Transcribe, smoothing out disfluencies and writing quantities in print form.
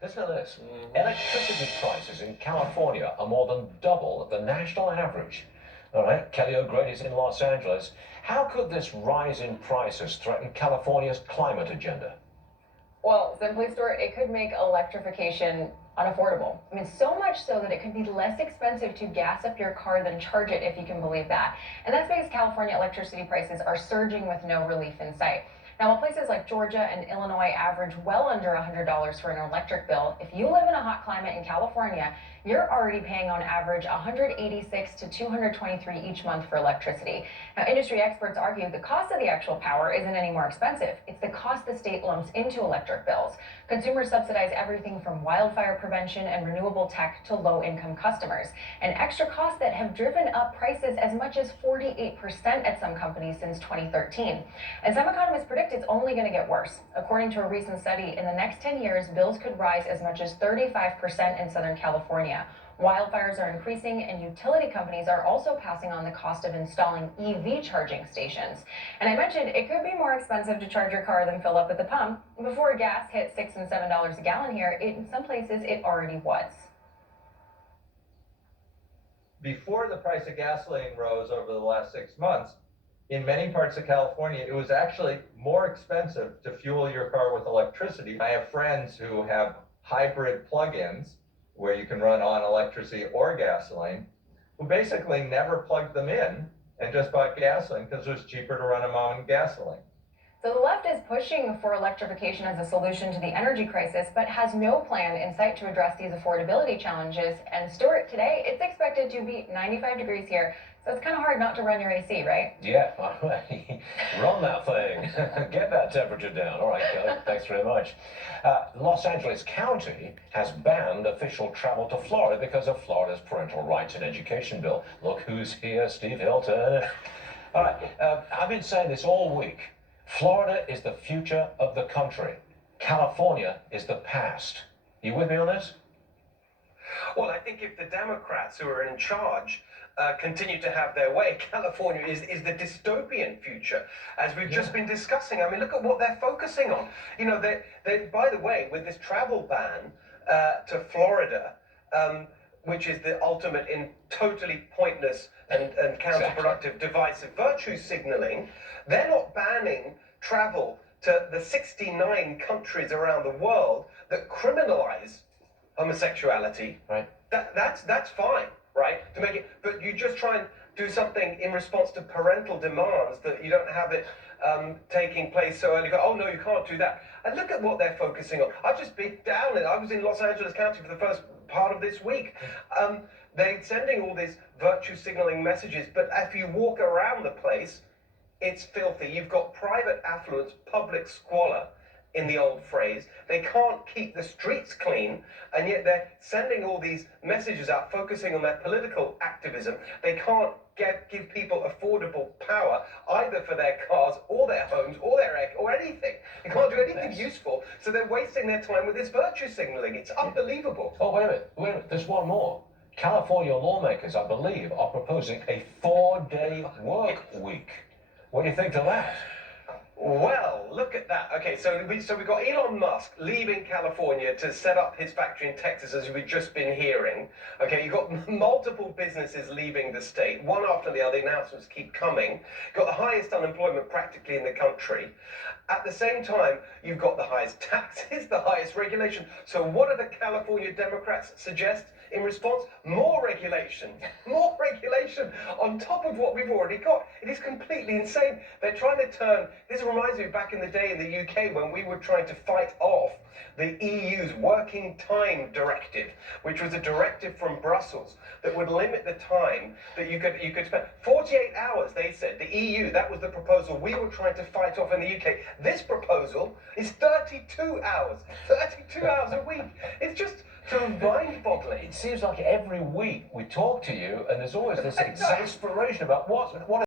Listen to this. Electricity prices in California are more than double the national average. All right, Kelly O'Grady's in Los Angeles. How could this rise in prices threaten California's climate agenda? Well, simply, Stuart, it could make electrification unaffordable. I mean, so much so that it could be less expensive to gas up your car than charge it, if you can believe that. And that's because California electricity prices are surging with no relief in sight. Now, while places like Georgia and Illinois average well under $100 for an electric bill, if you live in a hot climate in California, you're already paying on average $186 to $223 each month for electricity. Now, industry experts argue the cost of the actual power isn't any more expensive. It's the cost the state lumps into electric bills. Consumers subsidize everything from wildfire prevention and renewable tech to low-income customers, and extra costs that have driven up prices as much as 48% at some companies since 2013. And some economists predict it's only going to get worse. According to a recent study, in the next 10 years, bills could rise as much as 35% in Southern California. Wildfires are increasing, and utility companies are also passing on the cost of installing EV charging stations. And I mentioned it could be more expensive to charge your car than fill up at the pump. Before gas hit $6 and $7 a gallon here, in some places it already was. Before the price of gasoline rose over the last 6 months, in many parts of California, it was actually more expensive to fuel your car with electricity. I have friends who have hybrid plug-ins where you can run on electricity or gasoline, who basically never plugged them in and just bought gasoline because it was cheaper to run them on gasoline. So the left is pushing for electrification as a solution to the energy crisis, but has no plan in sight to address these affordability challenges. And Stuart, today it's expected to be 95 degrees here, so it's kind of hard not to run your AC, right? Yeah, run that thing. Get that temperature down. All right, Kelly, thanks very much. Los Angeles County has banned official travel to Florida because of Florida's parental rights and education bill. Look who's here, Steve Hilton. All right, I've been saying this all week. Florida is the future of the country. California is the past. You with me on this? Well, I think if the Democrats who are in charge continue to have their way, California is the dystopian future, as we've just been discussing. I mean, look at what they're focusing on. You know, they by the way, with this travel ban to Florida, which is the ultimate in totally pointless and counterproductive device of virtue signaling, they're not banning travel to the 69 countries around the world that criminalize homosexuality. Right. That's fine, right? To make it, but you just try and do something in response to parental demands that you don't have it taking place so early. Oh no, you can't do that. And look at what they're focusing on. I've just been down and I was in Los Angeles County for the first part of this week. They're sending all these virtue signaling messages, but if you walk around the place, it's filthy. You've got private affluence, public squalor, in the old phrase. They can't keep the streets clean, and yet they're sending all these messages out focusing on their political activism. They can't give people affordable power either for their cars or their homes or their egg or anything. They can't do anything useful, so they're wasting their time with this virtue signaling. It's unbelievable. Oh, wait a minute. There's one more. California lawmakers, I believe, are proposing a 4-day work week. What do you think of that? Well, look at that. Okay, so we've got Elon Musk leaving California to set up his factory in Texas, as we've just been hearing. Okay, you've got multiple businesses leaving the state, one after the other. The announcements keep coming. You've got the highest unemployment practically in the country. At the same time, you've got the highest taxes, the highest regulation. So what do the California Democrats suggest in response? More regulation. More regulation on top of what we've already got. It is completely insane. They're trying to turn, this reminds me of back in the day in the UK when we were trying to fight off the EU's working time directive, which was a directive from Brussels that would limit the time that you could spend. 48 hours, they said. The EU, that was the proposal we were trying to fight off in the UK. This proposal is 32 hours. 32 hours a week. It's just mind-boggling. It seems like every week we talk to you and there's always this exasperation about what